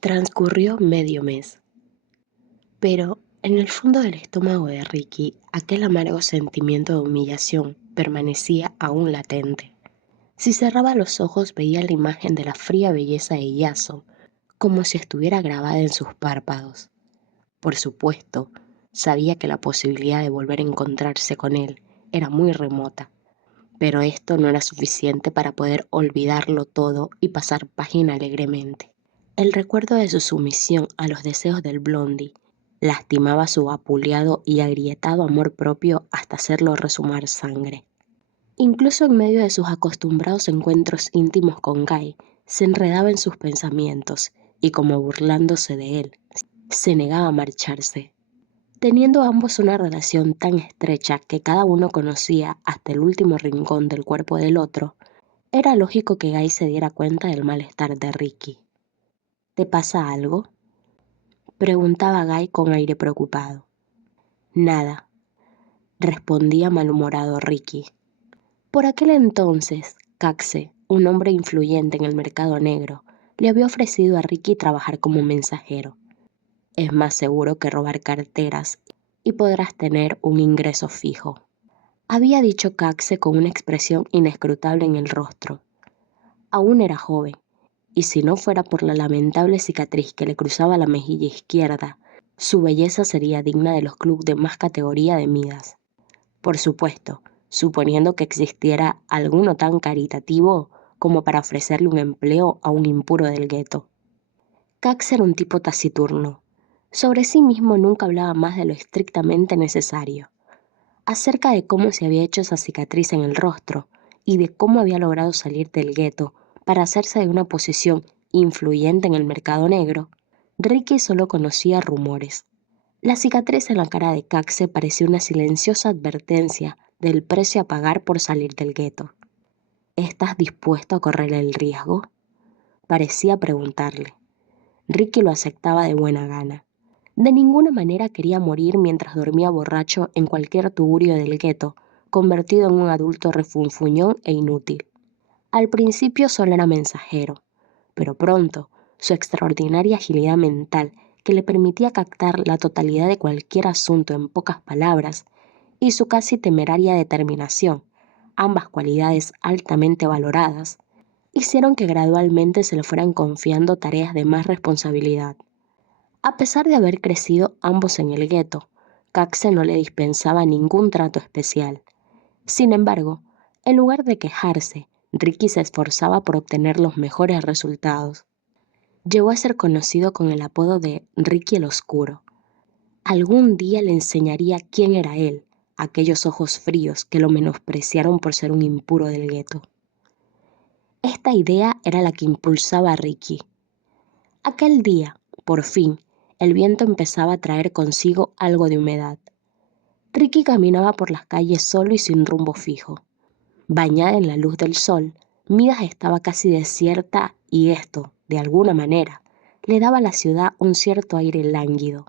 Transcurrió medio mes, pero en el fondo del estómago de Ricky, aquel amargo sentimiento de humillación permanecía aún latente. Si cerraba los ojos veía la imagen de la fría belleza de Yaso, como si estuviera grabada en sus párpados. Por supuesto, sabía que la posibilidad de volver a encontrarse con él era muy remota, pero esto no era suficiente para poder olvidarlo todo y pasar página alegremente. El recuerdo de su sumisión a los deseos del Blondie lastimaba su vapuleado y agrietado amor propio hasta hacerlo resumar sangre. Incluso en medio de sus acostumbrados encuentros íntimos con Guy, se enredaba en sus pensamientos y, como burlándose de él, se negaba a marcharse. Teniendo ambos una relación tan estrecha que cada uno conocía hasta el último rincón del cuerpo del otro, era lógico que Guy se diera cuenta del malestar de Ricky. ¿Te pasa algo?, preguntaba Guy con aire preocupado. Nada, respondía malhumorado Ricky. Por aquel entonces, Caxe, un hombre influyente en el mercado negro, le había ofrecido a Ricky trabajar como mensajero. Es más seguro que robar carteras y podrás tener un ingreso fijo, había dicho Caxe con una expresión inescrutable en el rostro. Aún era joven, y si no fuera por la lamentable cicatriz que le cruzaba la mejilla izquierda, su belleza sería digna de los clubes de más categoría de Midas. Por supuesto, suponiendo que existiera alguno tan caritativo como para ofrecerle un empleo a un impuro del gueto. Cax era un tipo taciturno. Sobre sí mismo nunca hablaba más de lo estrictamente necesario. Acerca de cómo se había hecho esa cicatriz en el rostro y de cómo había logrado salir del gueto para hacerse de una posición influyente en el mercado negro, Ricky solo conocía rumores. La cicatriz en la cara de Caxe parecía una silenciosa advertencia del precio a pagar por salir del gueto. ¿Estás dispuesto a correr el riesgo?, parecía preguntarle. Ricky lo aceptaba de buena gana. De ninguna manera quería morir mientras dormía borracho en cualquier tugurio del gueto, convertido en un adulto refunfuñón e inútil. Al principio solo era mensajero, pero pronto su extraordinaria agilidad mental, que le permitía captar la totalidad de cualquier asunto en pocas palabras, y su casi temeraria determinación, ambas cualidades altamente valoradas, hicieron que gradualmente se le fueran confiando tareas de más responsabilidad. A pesar de haber crecido ambos en el gueto, Caxe no le dispensaba ningún trato especial. Sin embargo, en lugar de quejarse, Ricky se esforzaba por obtener los mejores resultados. Llegó a ser conocido con el apodo de Ricky el Oscuro. Algún día le enseñaría quién era él, aquellos ojos fríos que lo menospreciaron por ser un impuro del gueto. Esta idea era la que impulsaba a Ricky. Aquel día, por fin, el viento empezaba a traer consigo algo de humedad. Ricky caminaba por las calles solo y sin rumbo fijo. Bañada en la luz del sol, Midas estaba casi desierta y esto, de alguna manera, le daba a la ciudad un cierto aire lánguido.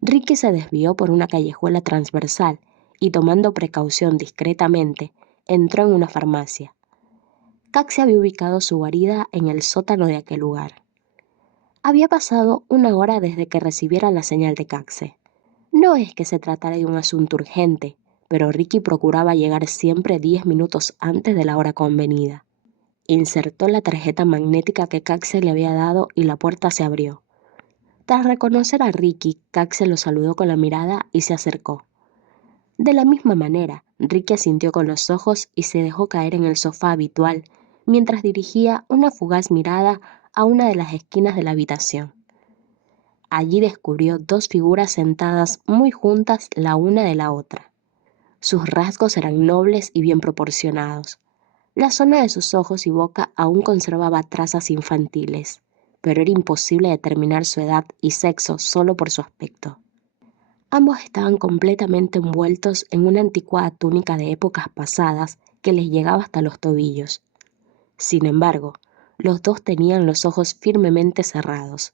Ricky se desvió por una callejuela transversal y, tomando precaución discretamente, entró en una farmacia. Caxe había ubicado su guarida en el sótano de aquel lugar. Había pasado una hora desde que recibiera la señal de Caxe. No es que se tratara de un asunto urgente, pero Ricky procuraba llegar siempre 10 minutos antes de la hora convenida. Insertó la tarjeta magnética que Caxe le había dado y la puerta se abrió. Tras reconocer a Ricky, Caxe lo saludó con la mirada y se acercó. De la misma manera, Ricky asintió con los ojos y se dejó caer en el sofá habitual mientras dirigía una fugaz mirada a una de las esquinas de la habitación. Allí descubrió dos figuras sentadas muy juntas la una de la otra. Sus rasgos eran nobles y bien proporcionados. La zona de sus ojos y boca aún conservaba trazas infantiles, pero era imposible determinar su edad y sexo solo por su aspecto. Ambos estaban completamente envueltos en una anticuada túnica de épocas pasadas que les llegaba hasta los tobillos. Sin embargo, los dos tenían los ojos firmemente cerrados.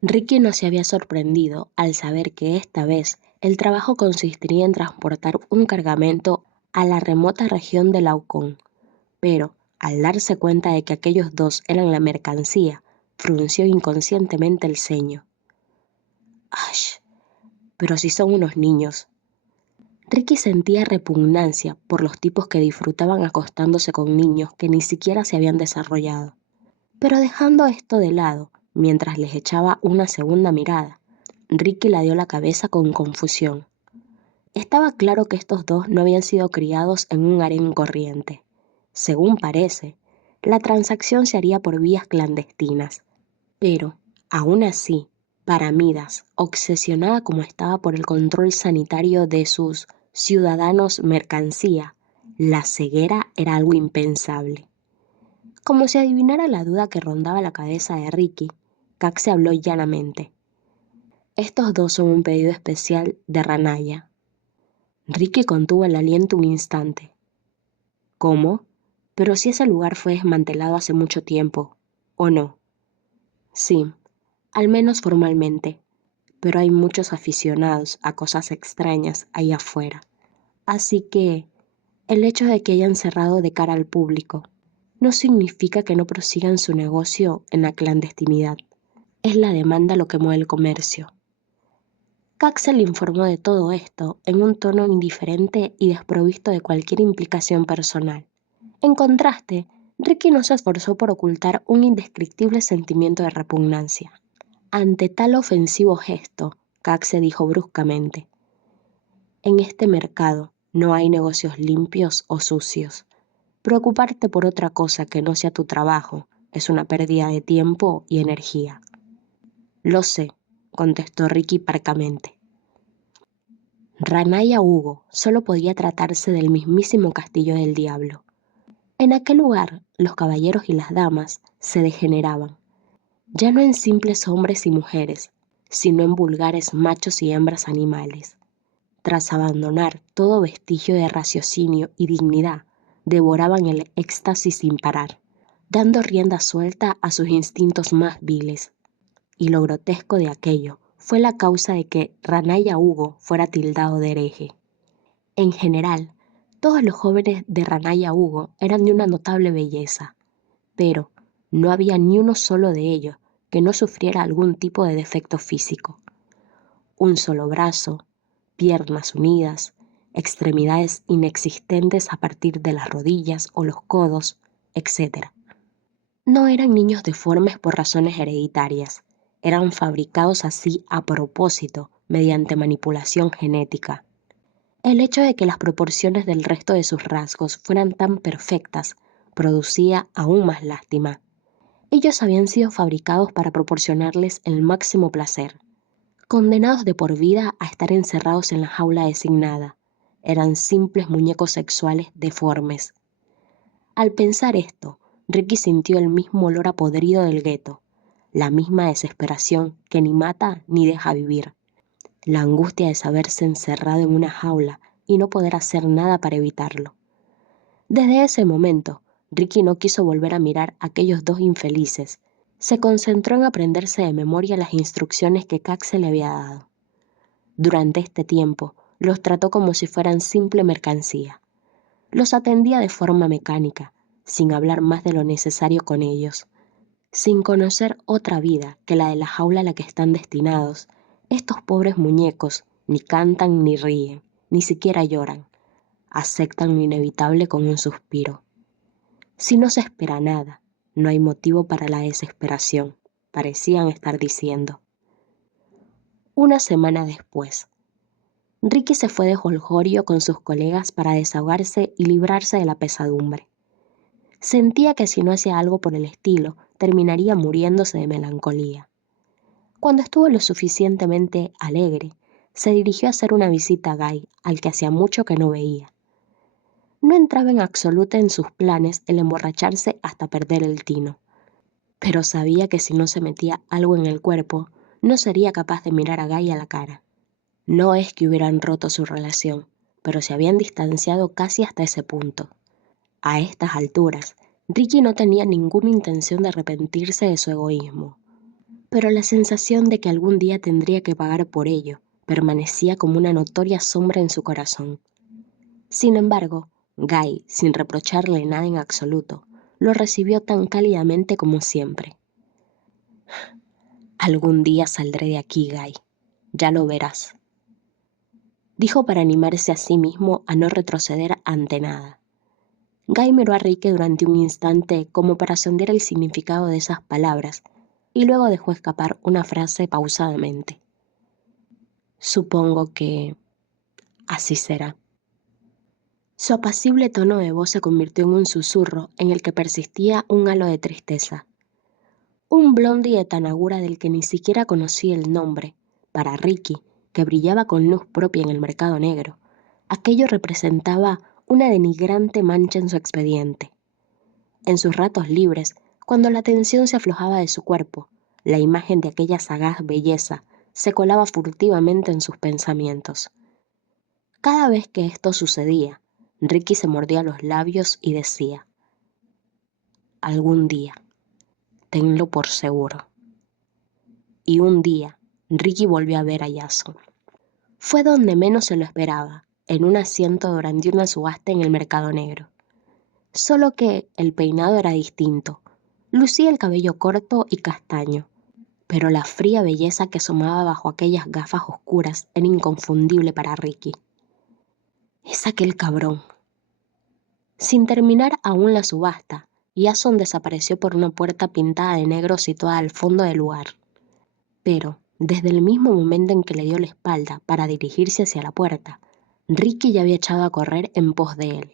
Ricky no se había sorprendido al saber que esta vez el trabajo consistiría en transportar un cargamento a la remota región de Laukon, pero al darse cuenta de que aquellos dos eran la mercancía, Frunció inconscientemente el ceño. ¡Ash! Pero si son unos niños. Ricky sentía repugnancia por los tipos que disfrutaban acostándose con niños que ni siquiera se habían desarrollado. Pero dejando esto de lado, mientras les echaba una segunda mirada, Ricky la dio la cabeza con confusión. Estaba claro que estos dos no habían sido criados en un harén corriente. Según parece, la transacción se haría por vías clandestinas. Pero, aún así, para Midas, obsesionada como estaba por el control sanitario de sus ciudadanos mercancía, la ceguera era algo impensable. Como si adivinara la duda que rondaba la cabeza de Ricky, Caxe habló llanamente. Estos dos son un pedido especial de Ranaya. Ricky contuvo el aliento un instante. ¿Cómo? Pero si ese lugar fue desmantelado hace mucho tiempo, ¿o no? Sí, al menos formalmente, pero hay muchos aficionados a cosas extrañas ahí afuera. Así que el hecho de que hayan cerrado de cara al público no significa que no prosigan su negocio en la clandestinidad. Es la demanda lo que mueve el comercio. Caxel informó de todo esto en un tono indiferente y desprovisto de cualquier implicación personal. En contraste, Ricky no se esforzó por ocultar un indescriptible sentimiento de repugnancia. Ante tal ofensivo gesto, Caxe dijo bruscamente: en este mercado no hay negocios limpios o sucios. Preocuparte por otra cosa que no sea tu trabajo es una pérdida de tiempo y energía. Lo sé, contestó Ricky parcamente. Ranaya Hugo solo podía tratarse del mismísimo castillo del diablo. En aquel lugar, los caballeros y las damas se degeneraban, ya no en simples hombres y mujeres, sino en vulgares machos y hembras animales. Tras abandonar todo vestigio de raciocinio y dignidad, devoraban el éxtasis sin parar, dando rienda suelta a sus instintos más viles. Y lo grotesco de aquello fue la causa de que Ranaya Hugo fuera tildado de hereje. En general, todos los jóvenes de Ranaya Hugo eran de una notable belleza, pero no había ni uno solo de ellos que no sufriera algún tipo de defecto físico. Un solo brazo, piernas unidas, extremidades inexistentes a partir de las rodillas o los codos, etc. No eran niños deformes por razones hereditarias, eran fabricados así a propósito, mediante manipulación genética. El hecho de que las proporciones del resto de sus rasgos fueran tan perfectas producía aún más lástima. Ellos habían sido fabricados para proporcionarles el máximo placer. Condenados de por vida a estar encerrados en la jaula designada, eran simples muñecos sexuales deformes. Al pensar esto, Ricky sintió el mismo olor a podrido del gueto, la misma desesperación que ni mata ni deja vivir, la angustia de saberse encerrado en una jaula y no poder hacer nada para evitarlo. Desde ese momento, Ricky no quiso volver a mirar a aquellos dos infelices. Se concentró en aprenderse de memoria las instrucciones que Caxe le había dado. Durante este tiempo, los trató como si fueran simple mercancía. Los atendía de forma mecánica, sin hablar más de lo necesario con ellos. Sin conocer otra vida que la de la jaula a la que están destinados, estos pobres muñecos ni cantan ni ríen, ni siquiera lloran. Aceptan lo inevitable con un suspiro. Si no se espera nada, no hay motivo para la desesperación, parecían estar diciendo. Una semana después, Ricky se fue de jolgorio con sus colegas para desahogarse y librarse de la pesadumbre. Sentía que si no hacía algo por el estilo, terminaría muriéndose de melancolía. Cuando estuvo lo suficientemente alegre, se dirigió a hacer una visita a Guy, al que hacía mucho que no veía. No entraba en absoluto en sus planes el emborracharse hasta perder el tino, pero sabía que si no se metía algo en el cuerpo, no sería capaz de mirar a Guy a la cara. No es que hubieran roto su relación, pero se habían distanciado casi hasta ese punto. A estas alturas, Ricky no tenía ninguna intención de arrepentirse de su egoísmo, pero la sensación de que algún día tendría que pagar por ello permanecía como una notoria sombra en su corazón. Sin embargo, Guy, sin reprocharle nada en absoluto, lo recibió tan cálidamente como siempre. Algún día saldré de aquí, Guy. Ya lo verás, dijo para animarse a sí mismo a no retroceder ante nada. Guy miró a Ricky durante un instante como para sondear el significado de esas palabras y luego dejó escapar una frase pausadamente. Supongo que así será. Su apacible tono de voz se convirtió en un susurro en el que persistía un halo de tristeza. Un blondie de Tanagura del que ni siquiera conocía el nombre, para Ricky, que brillaba con luz propia en el mercado negro. Aquello representaba una denigrante mancha en su expediente. En sus ratos libres, cuando la tensión se aflojaba de su cuerpo, la imagen de aquella sagaz belleza se colaba furtivamente en sus pensamientos. Cada vez que esto sucedía, Ricky se mordía los labios y decía: algún día, tenlo por seguro. Y un día, Ricky volvió a ver a Jason. Fue donde menos se lo esperaba, en un asiento durante una subasta en el mercado negro. Solo que el peinado era distinto. Lucía el cabello corto y castaño, pero la fría belleza que asomaba bajo aquellas gafas oscuras era inconfundible para Ricky. Es aquel cabrón. Sin terminar aún la subasta, Jason desapareció por una puerta pintada de negro situada al fondo del lugar. Pero, desde el mismo momento en que le dio la espalda para dirigirse hacia la puerta, Ricky ya había echado a correr en pos de él.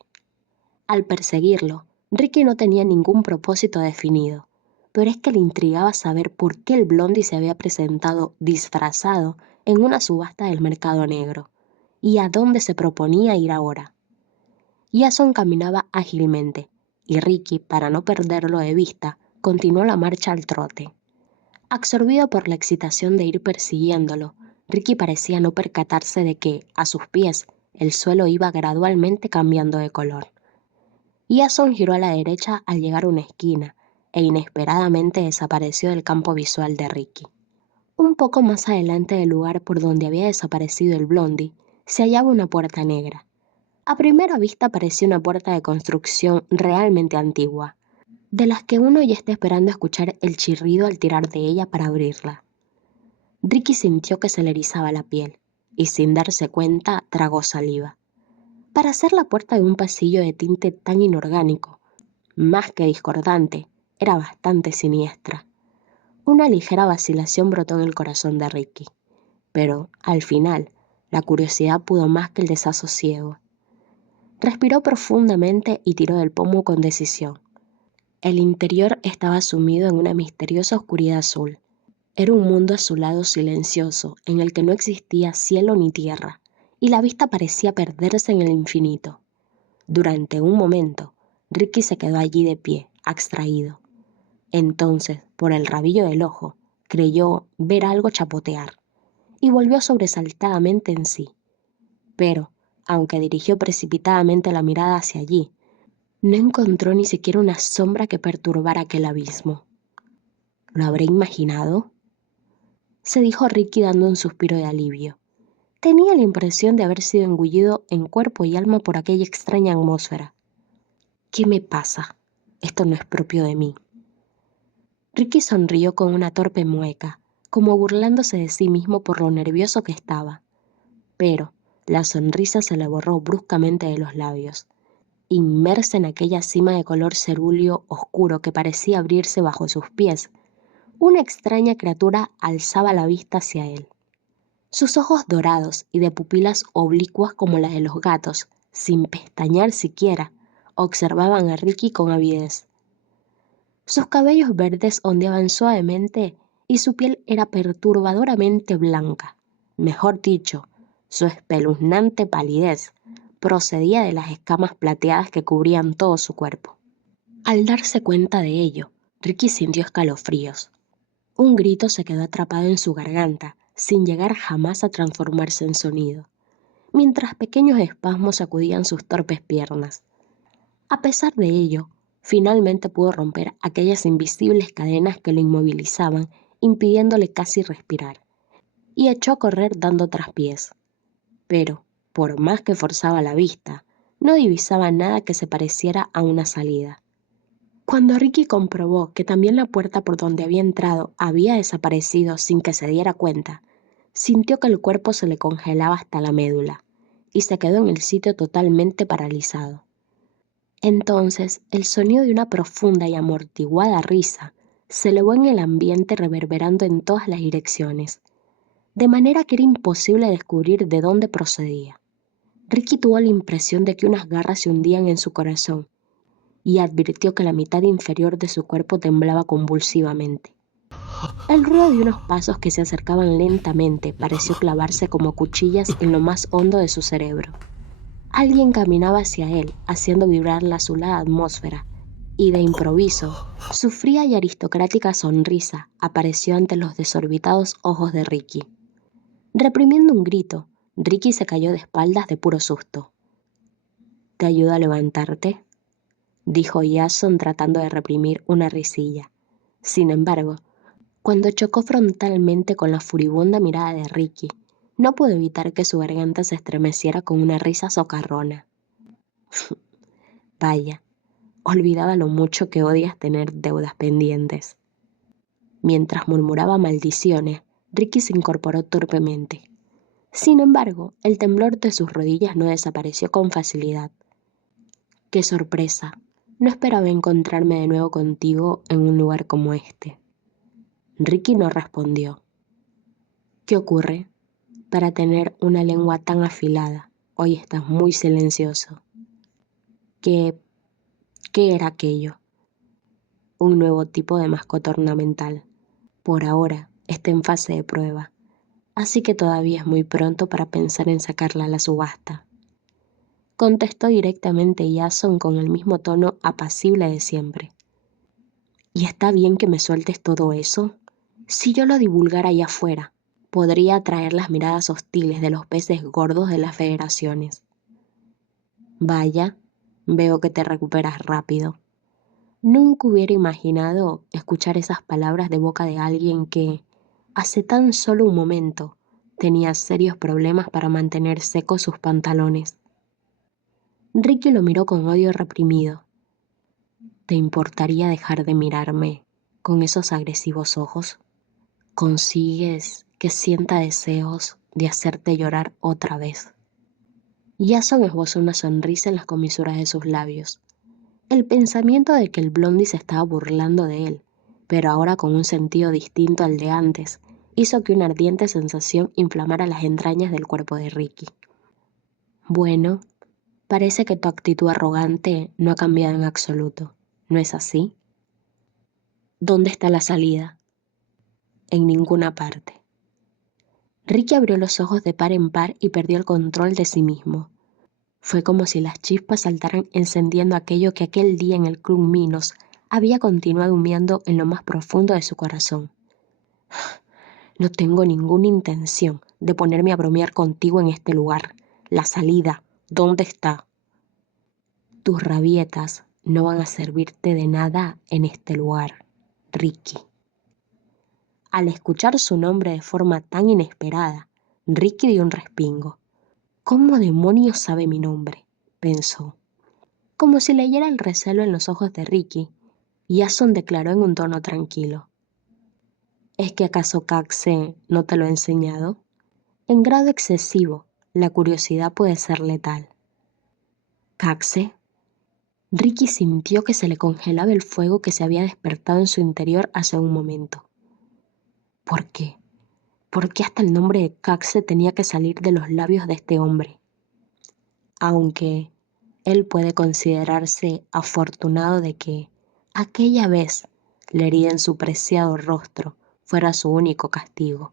Al perseguirlo, Ricky no tenía ningún propósito definido, pero es que le intrigaba saber por qué el blondie se había presentado disfrazado en una subasta del mercado negro, y a dónde se proponía ir ahora. Jason caminaba ágilmente, y Ricky, para no perderlo de vista, continuó la marcha al trote. Absorbido por la excitación de ir persiguiéndolo, Ricky parecía no percatarse de que, a sus pies, el suelo iba gradualmente cambiando de color. Jason giró a la derecha al llegar a una esquina e inesperadamente desapareció del campo visual de Ricky. Un poco más adelante del lugar por donde había desaparecido el blondie, se hallaba una puerta negra. A primera vista parecía una puerta de construcción realmente antigua, de las que uno ya está esperando escuchar el chirrido al tirar de ella para abrirla. Ricky sintió que se le erizaba la piel, y sin darse cuenta tragó saliva. Para hacer la puerta de un pasillo de tinte tan inorgánico, más que discordante, era bastante siniestra. Una ligera vacilación brotó en el corazón de Ricky, pero, al final, la curiosidad pudo más que el desasosiego. Respiró profundamente y tiró del pomo con decisión. El interior estaba sumido en una misteriosa oscuridad azul. Era un mundo azulado silencioso en el que no existía cielo ni tierra, y la vista parecía perderse en el infinito. Durante un momento, Ricky se quedó allí de pie, abstraído. Entonces, por el rabillo del ojo, creyó ver algo chapotear, y volvió sobresaltadamente en sí. Pero, aunque dirigió precipitadamente la mirada hacia allí, no encontró ni siquiera una sombra que perturbara aquel abismo. ¿Lo habré imaginado?, se dijo Ricky dando un suspiro de alivio. Tenía la impresión de haber sido engullido en cuerpo y alma por aquella extraña atmósfera. ¿Qué me pasa? Esto no es propio de mí. Ricky sonrió con una torpe mueca, como burlándose de sí mismo por lo nervioso que estaba. Pero la sonrisa se le borró bruscamente de los labios. Inmersa en aquella cima de color cerúleo oscuro que parecía abrirse bajo sus pies, una extraña criatura alzaba la vista hacia él. Sus ojos dorados y de pupilas oblicuas como las de los gatos, sin pestañear siquiera, observaban a Ricky con avidez. Sus cabellos verdes ondeaban suavemente y su piel era perturbadoramente blanca. Mejor dicho, su espeluznante palidez procedía de las escamas plateadas que cubrían todo su cuerpo. Al darse cuenta de ello, Ricky sintió escalofríos. Un grito se quedó atrapado en su garganta, sin llegar jamás a transformarse en sonido, mientras pequeños espasmos sacudían sus torpes piernas. A pesar de ello, finalmente pudo romper aquellas invisibles cadenas que lo inmovilizaban, impidiéndole casi respirar, y echó a correr dando traspiés. Pero, por más que forzaba la vista, no divisaba nada que se pareciera a una salida. Cuando Ricky comprobó que también la puerta por donde había entrado había desaparecido sin que se diera cuenta, sintió que el cuerpo se le congelaba hasta la médula y se quedó en el sitio totalmente paralizado. Entonces, el sonido de una profunda y amortiguada risa se elevó en el ambiente reverberando en todas las direcciones, de manera que era imposible descubrir de dónde procedía. Ricky tuvo la impresión de que unas garras se hundían en su corazón y advirtió que la mitad inferior de su cuerpo temblaba convulsivamente. El ruido de unos pasos que se acercaban lentamente pareció clavarse como cuchillas en lo más hondo de su cerebro. Alguien caminaba hacia él, haciendo vibrar la azulada atmósfera, y de improviso, su fría y aristocrática sonrisa apareció ante los desorbitados ojos de Ricky. Reprimiendo un grito, Ricky se cayó de espaldas de puro susto. «¿Te ayudo a levantarte?», dijo Jason tratando de reprimir una risilla. Sin embargo, cuando chocó frontalmente con la furibunda mirada de Ricky, no pudo evitar que su garganta se estremeciera con una risa socarrona. Vaya, olvidaba lo mucho que odias tener deudas pendientes. Mientras murmuraba maldiciones, Ricky se incorporó torpemente. Sin embargo, el temblor de sus rodillas no desapareció con facilidad. ¡Qué sorpresa! No esperaba encontrarme de nuevo contigo en un lugar como este. Ricky no respondió. ¿Qué ocurre? Para tener una lengua tan afilada, hoy estás muy silencioso. ¿Qué era aquello? Un nuevo tipo de mascota ornamental. Por ahora está en fase de prueba, así que todavía es muy pronto para pensar en sacarla a la subasta. Contestó directamente Jason con el mismo tono apacible de siempre. ¿Y está bien que me sueltes todo eso? Si yo lo divulgara allá afuera, podría atraer las miradas hostiles de los peces gordos de las federaciones. Vaya, veo que te recuperas rápido. Nunca hubiera imaginado escuchar esas palabras de boca de alguien que, hace tan solo un momento, tenía serios problemas para mantener secos sus pantalones. Ricky lo miró con odio reprimido. ¿Te importaría dejar de mirarme con esos agresivos ojos? ¿Consigues que sienta deseos de hacerte llorar otra vez? Jason esbozó una sonrisa en las comisuras de sus labios. El pensamiento de que el blondie se estaba burlando de él, pero ahora con un sentido distinto al de antes, hizo que una ardiente sensación inflamara las entrañas del cuerpo de Ricky. Bueno, parece que tu actitud arrogante no ha cambiado en absoluto, ¿no es así? ¿Dónde está la salida? En ninguna parte. Ricky abrió los ojos de par en par y perdió el control de sí mismo. Fue como si las chispas saltaran encendiendo aquello que aquel día en el Club Minos había continuado humeando en lo más profundo de su corazón. No tengo ninguna intención de ponerme a bromear contigo en este lugar. La salida, ¿dónde está? Tus rabietas no van a servirte de nada en este lugar, Ricky. Al escuchar su nombre de forma tan inesperada, Ricky dio un respingo. ¿Cómo demonios sabe mi nombre?, pensó. Como si leyera el recelo en los ojos de Ricky, Jason declaró en un tono tranquilo. ¿Es que acaso Caxe no te lo ha enseñado? En grado excesivo, la curiosidad puede ser letal. ¿Caxe? Ricky sintió que se le congelaba el fuego que se había despertado en su interior hace un momento. ¿Por qué? ¿Por qué hasta el nombre de Caxe tenía que salir de los labios de este hombre? Aunque él puede considerarse afortunado de que aquella vez la herida en su preciado rostro fuera su único castigo,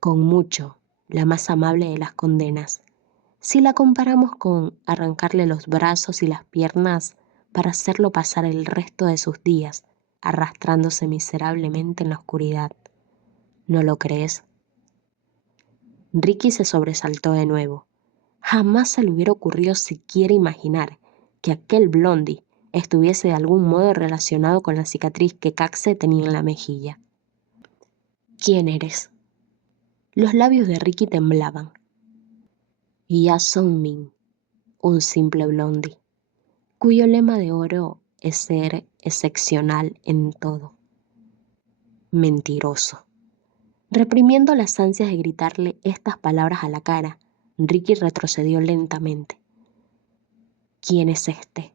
con mucho la más amable de las condenas, si la comparamos con arrancarle los brazos y las piernas para hacerlo pasar el resto de sus días arrastrándose miserablemente en la oscuridad. ¿No lo crees? Ricky se sobresaltó de nuevo. Jamás se le hubiera ocurrido siquiera imaginar que aquel blondie estuviese de algún modo relacionado con la cicatriz que Caxe tenía en la mejilla. ¿Quién eres? Los labios de Ricky temblaban. Ya Sung Min, un simple blondie, cuyo lema de oro es ser excepcional en todo. Mentiroso. Reprimiendo las ansias de gritarle estas palabras a la cara, Ricky retrocedió lentamente. ¿Quién es este?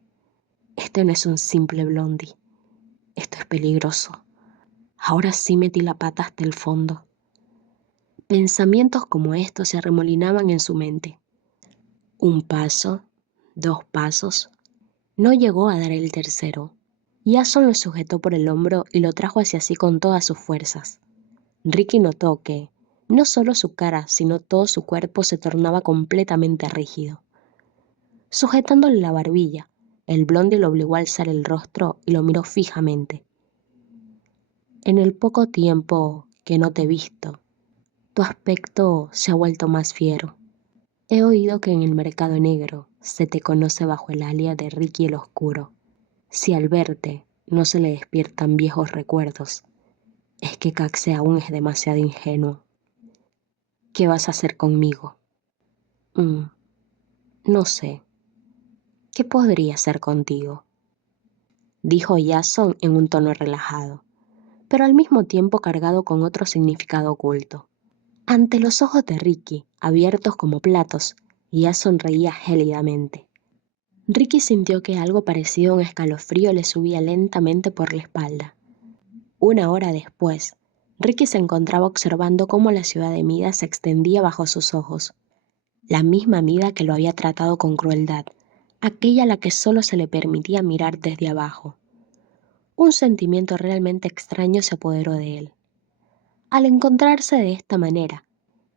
Este no es un simple blondie. Esto es peligroso. Ahora sí metí la pata hasta el fondo. Pensamientos como estos se arremolinaban en su mente. Un paso, 2 pasos. No llegó a dar el tercero. Jason lo sujetó por el hombro y lo trajo hacia sí con todas sus fuerzas. Ricky notó que, no solo su cara, sino todo su cuerpo se tornaba completamente rígido. Sujetándole la barbilla, el blondie lo obligó a alzar el rostro y lo miró fijamente. En el poco tiempo que no te he visto, tu aspecto se ha vuelto más fiero. He oído que en el mercado negro se te conoce bajo el alias de Ricky el Oscuro. Si al verte no se le despiertan viejos recuerdos, es que Caxe aún es demasiado ingenuo. ¿Qué vas a hacer conmigo? No sé. ¿Qué podría hacer contigo? Dijo Jason en un tono relajado, pero al mismo tiempo cargado con otro significado oculto. Ante los ojos de Ricky, abiertos como platos, Jason reía gélidamente. Ricky sintió que algo parecido a un escalofrío le subía lentamente por la espalda. Una hora después, Ricky se encontraba observando cómo la ciudad de Mida se extendía bajo sus ojos. La misma Mida que lo había tratado con crueldad, aquella a la que solo se le permitía mirar desde abajo. Un sentimiento realmente extraño se apoderó de él. Al encontrarse de esta manera,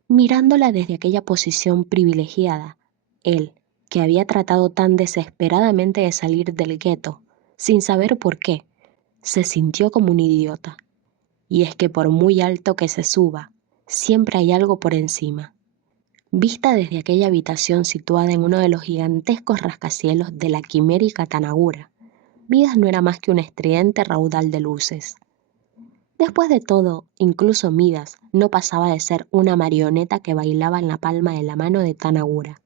mirándola desde aquella posición privilegiada, él, que había tratado tan desesperadamente de salir del gueto, sin saber por qué, se sintió como un idiota. Y es que por muy alto que se suba, siempre hay algo por encima. Vista desde aquella habitación situada en uno de los gigantescos rascacielos de la quimérica Tanagura, Midas no era más que un estridente raudal de luces. Después de todo, incluso Midas no pasaba de ser una marioneta que bailaba en la palma de la mano de Tanagura.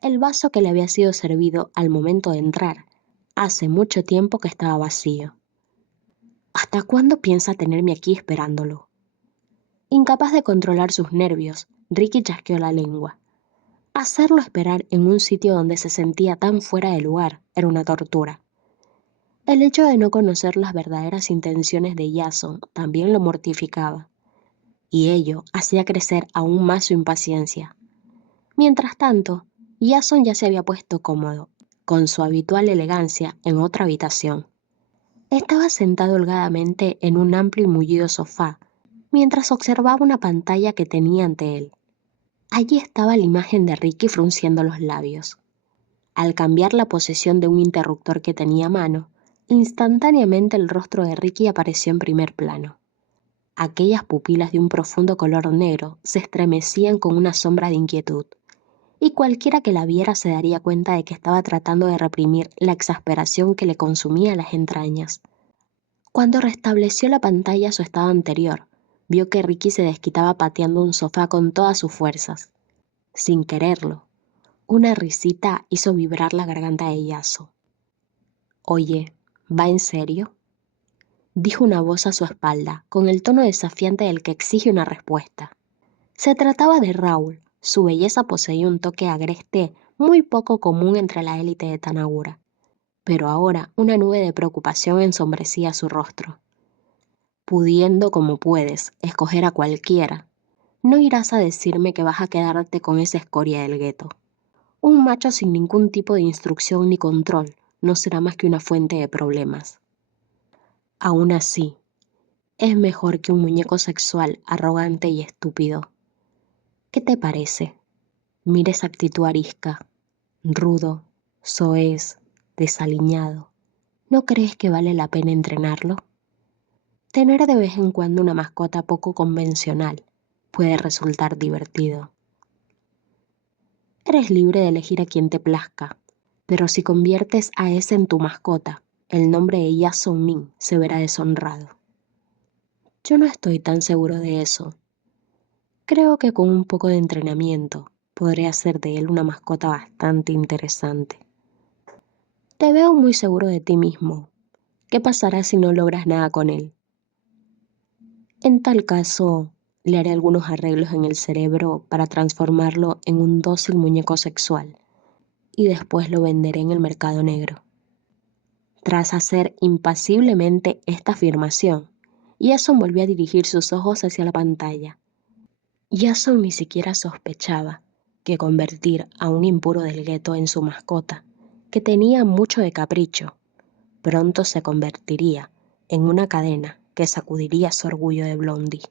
El vaso que le había sido servido al momento de entrar, hace mucho tiempo que estaba vacío. ¿Hasta cuándo piensa tenerme aquí esperándolo? Incapaz de controlar sus nervios, Ricky chasqueó la lengua. Hacerlo esperar en un sitio donde se sentía tan fuera de lugar era una tortura. El hecho de no conocer las verdaderas intenciones de Jason también lo mortificaba, y ello hacía crecer aún más su impaciencia. Mientras tanto, Jason ya se había puesto cómodo, con su habitual elegancia, en otra habitación. Estaba sentado holgadamente en un amplio y mullido sofá, mientras observaba una pantalla que tenía ante él. Allí estaba la imagen de Ricky frunciendo los labios. Al cambiar la posición de un interruptor que tenía a mano, instantáneamente el rostro de Ricky apareció en primer plano. Aquellas pupilas de un profundo color negro se estremecían con una sombra de inquietud, y cualquiera que la viera se daría cuenta de que estaba tratando de reprimir la exasperación que le consumía las entrañas. Cuando restableció la pantalla a su estado anterior, vio que Ricky se desquitaba pateando un sofá con todas sus fuerzas. Sin quererlo, una risita hizo vibrar la garganta de Yaso. «Oye, ¿va en serio?», dijo una voz a su espalda, con el tono desafiante del que exige una respuesta. Se trataba de Raúl. Su belleza poseía un toque agreste muy poco común entre la élite de Tanagura, pero ahora una nube de preocupación ensombrecía su rostro. «Pudiendo como puedes escoger a cualquiera, no irás a decirme que vas a quedarte con esa escoria del gueto. Un macho sin ningún tipo de instrucción ni control no será más que una fuente de problemas. Aún así, es mejor que un muñeco sexual arrogante y estúpido. ¿Qué te parece? Mira esa actitud arisca, rudo, soez, desaliñado. ¿No crees que vale la pena entrenarlo? Tener de vez en cuando una mascota poco convencional puede resultar divertido. Eres libre de elegir a quien te plazca, pero si conviertes a ese en tu mascota, el nombre de Jason Min se verá deshonrado». «Yo no estoy tan seguro de eso. Creo que con un poco de entrenamiento podré hacer de él una mascota bastante interesante». Te veo muy seguro de ti mismo. ¿Qué pasará si no logras nada con él? En tal caso, le haré algunos arreglos en el cerebro para transformarlo en un dócil muñeco sexual y después lo venderé en el mercado negro. Tras hacer impasiblemente esta afirmación, Jason volvió a dirigir sus ojos hacia la pantalla. Jason ni siquiera sospechaba que convertir a un impuro del gueto en su mascota, que tenía mucho de capricho, pronto se convertiría en una cadena que sacudiría su orgullo de Blondie.